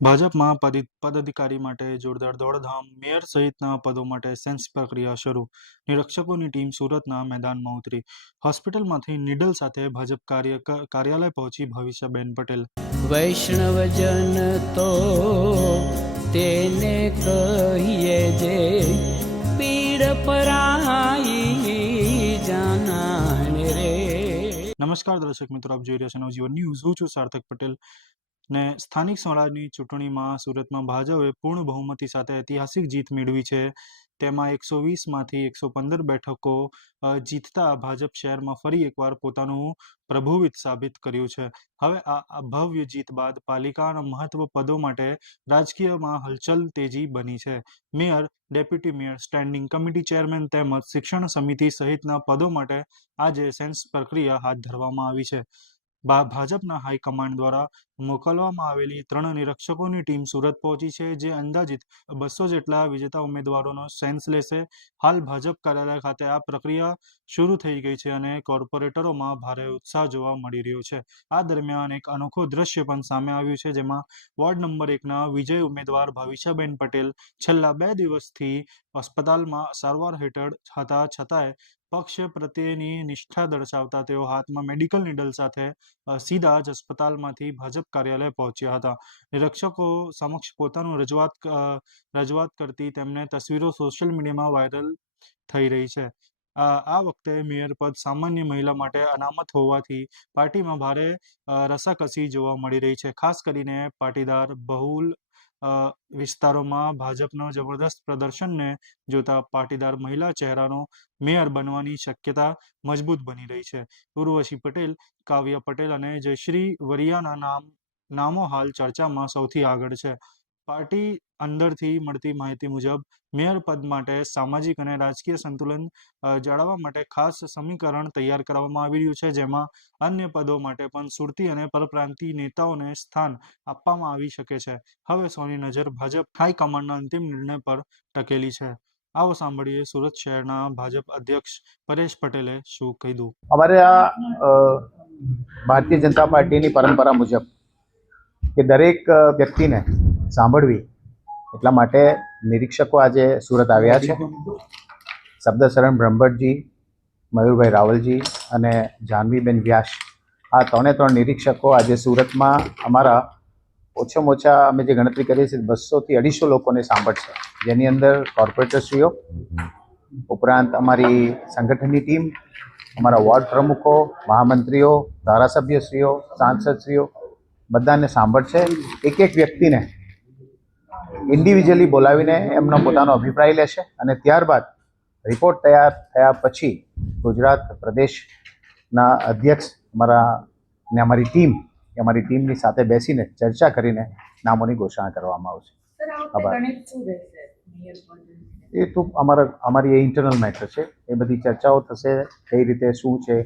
ભાજપમાં પદાધિકારી માટે જોરદાર દોડધામ, મેયર સહિતના પદો માટે સેન્સ પ્રક્રિયા શરૂ. નિરીક્ષકોની ટીમ સુરતના મેદાનમાં ઉતરી. હોસ્પિટલમાંથી નીડલ સાથે ભાજપ કાર્યાલય પહોંચી ભવિષ્યબેન પટેલ. વૈષ્ણવજન તો તેને કહીએ જે પીડ પરાઈ જાનાને રે. નમસ્કાર દર્શક મિત્રો, આપ જોઈ રહ્યા છો નવજીવન ન્યૂઝ. હું છું સાર્થક પટેલ. ને સ્થાનિક સ્વરાજની ચૂંટણીમાં સુરતમાં ભાજપે પૂર્ણ બહુમતી સાથે ઐતિહાસિક જીત મેળવી છે. તેમાં 120માંથી 115 બેઠકો જીતતા ભાજપ શહેરમાં ફરી એકવાર પોતાનું પ્રભુત્વ સાબિત કર્યું છે. હવે આ ભવ્ય જીત બાદ પાલિકાના મહત્વ પદો માટે રાજકીયમાં હલચલ તેજી બની છે. Mayor, deputy mayor, standing committee chairman તેમજ શિક્ષણ સમિતિ સહિતના પદો માટે આજે સેન્સ પ્રક્રિયા હાથ ધરવામાં આવી છે. ભાજપના હાઈકમાન્ડ દ્વારા મોકલવામાં આવેલી 3 નિરીક્ષકોની ટીમ સુરત પહોંચી છે, જે અંદાજિત 200 જેટલા વિજેતા ઉમેદવારોનો સેન્સ લેશે. હાલ ભાજપ કાર્યાલય ખાતે આ પ્રક્રિયા શરૂ થઈ ગઈ છે અને કોર્પોરેટરોમાં ભારે ઉત્સાહ જોવા મળી રહ્યો છે. આ દરમિયાન એક અનોખો દ્રશ્ય પણ સામે આવ્યું છે, જેમાં વોર્ડ નંબર 1ના વિજય ઉમેદવાર ભવિષ્યબેન પટેલ છેલ્લા 2 દિવસથી હોસ્પિટલમાં સારવાર હેઠળ હતા, છતાંય પક્ષ પ્રત્યેની નિષ્ઠા દર્શાવતા તેઓ હાથમાં મેડિકલ નીડલ સાથે સીધા જ અસ્પતાલમાંથી ભાજપ કાર્યાલય પહોંચ્યા હતા. નિરીક્ષકો સમક્ષ પોતાનું રજૂઆત કરતી તેમને તસવીરો સોશિયલ મીડિયામાં વાયરલ થઈ રહી છે. આ વખતે મેયર પદ સામાન્ય મહિલા માટે અનામત હોવાથી પાર્ટીમાં ભારે રસાકસી જોવા મળી રહી છે. ખાસ કરીને પાટીદાર બહુલ વિસ્તારોમાં ભાજપનો જબરદસ્ત પ્રદર્શનને જોતા પાટીદાર મહિલા ચહેરાનો મેયર બનવાની શક્યતા મજબૂત બની રહી છે. ઉર્વશી પટેલ, કાવ્યા પટેલ અને જયશ્રી વરિયાના નામો હાલ ચર્ચામાં સૌથી આગળ છે. પાર્ટી અંદરથી મળતી માહિતી મુજબ મેયર પદ માટે સામાજિક અને રાજકીય સંતુલન જાળવવા માટે ખાસ સમીકરણ તૈયાર કરવામાં આવી રહ્યું છે, જેમાં અન્ય પદો માટે પણ સુરતી અને પરપ્રાંતીય નેતાઓને સ્થાન આપવામાં આવી શકે છે. હવે સૌની નજર ભાજપ હાઈકમાન્ડના અંતિમ નિર્ણય પર ટકેલી છે. આવો સાંભળીએ સુરત શહેરના ભાજપ અધ્યક્ષ પરેશ પટેલે શું કીધું. અમારે ભારતીય જનતા પાર્ટીની પરંપરા મુજબ કે દરેક વ્યક્તિને સાંભળવી, એટલા માટે નિરીક્ષકો આજે સુરત આવ્યા છે. શબ્દશરણ બ્રહ્મભટ્ટજી, મયુરભાઈ રાવલજી અને જાહ્નવીબેન વ્યાસ, આ 3 નિરીક્ષકો આજે સુરતમાં અમારા ઓછામાં ઓછા અમે જે ગણતરી કરીએ છીએ 200થી 250 લોકોને સાંભળશે, જેની અંદર કોર્પોરેટરશ્રીઓ ઉપરાંત અમારી સંગઠનની ટીમ, અમારા વોર્ડ પ્રમુખો, મહામંત્રીઓ, ધારાસભ્યશ્રીઓ, સાંસદશ્રીઓ બધાને સાંભળશે. એક એક વ્યક્તિને ઇન્ડિવિજ્યુઅલી બોલાવીને એમનો પોતાનો અભિપ્રાય લેશે અને ત્યારબાદ રિપોર્ટ તૈયાર થયા પછી ગુજરાત પ્રદેશના અધ્યક્ષ અમારી ટીમની સાથે બેસીને ચર્ચા કરીને નામોની ઘોષણા કરવામાં આવશે. એ તો અમારી એ ઇન્ટરનલ મેટર છે. એ બધી ચર્ચાઓ થશે. કઈ રીતે શું છે,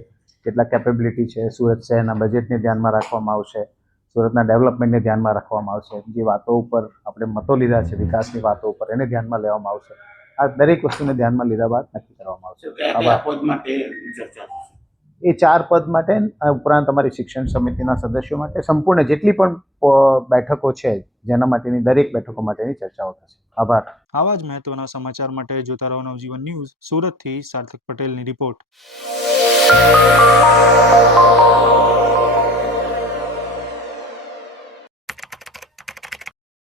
કેટલા કેપેબિલિટી છે, સુરત શહેરના બજેટને ધ્યાનમાં રાખવામાં આવશે, સુરતના ડેવલપમેન્ટને ધ્યાનમાં રાખવામાં આવશે, જે વાતો ઉપર આપણે મતો લીધા છે વિકાસની વાતો ઉપર એને ધ્યાનમાં લેવામાં આવશે. આ દરેક વસ્તુને ધ્યાનમાં લીધા બાદ નક્કી કરવામાં આવશે. એ 4 પદ માટે ઉપરાંત અમારી શિક્ષણ સમિતિના સદસ્યો માટે સંપૂર્ણ જેટલી પણ બેઠકો છે, જેના માટેની દરેક બેઠકો માટેની ચર્ચાઓ થશે. આભાર. આવા જ મહત્વના સમાચાર માટે જોતા રહો નવજીવન ન્યૂઝ. સુરતથી સાર્થક પટેલની રિપોર્ટ.